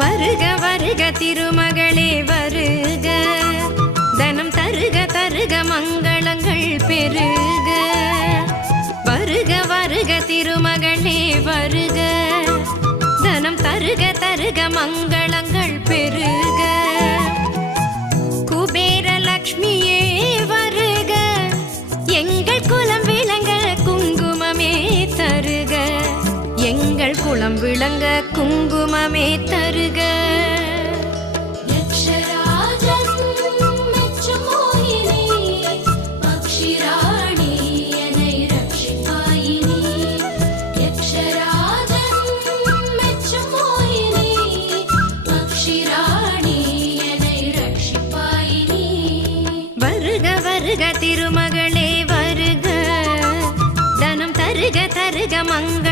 வருக வருக திருமகளே வருக, தனம் தருக தருக மங்களங்கள் பெருக. வருக வருக திருமகளே வருக, தனம் தருக தருக மங்களங்கள் பெருக. குபேர லக்ஷ்மியே வருக, எங்கள் குலம் விளங்க குங்குமமே தருக, எங்கள் குலம் விளங்க குங்குமமே தருக. வருக திருமகளே வருக, தனம் தருக தருக மங்களங்கள்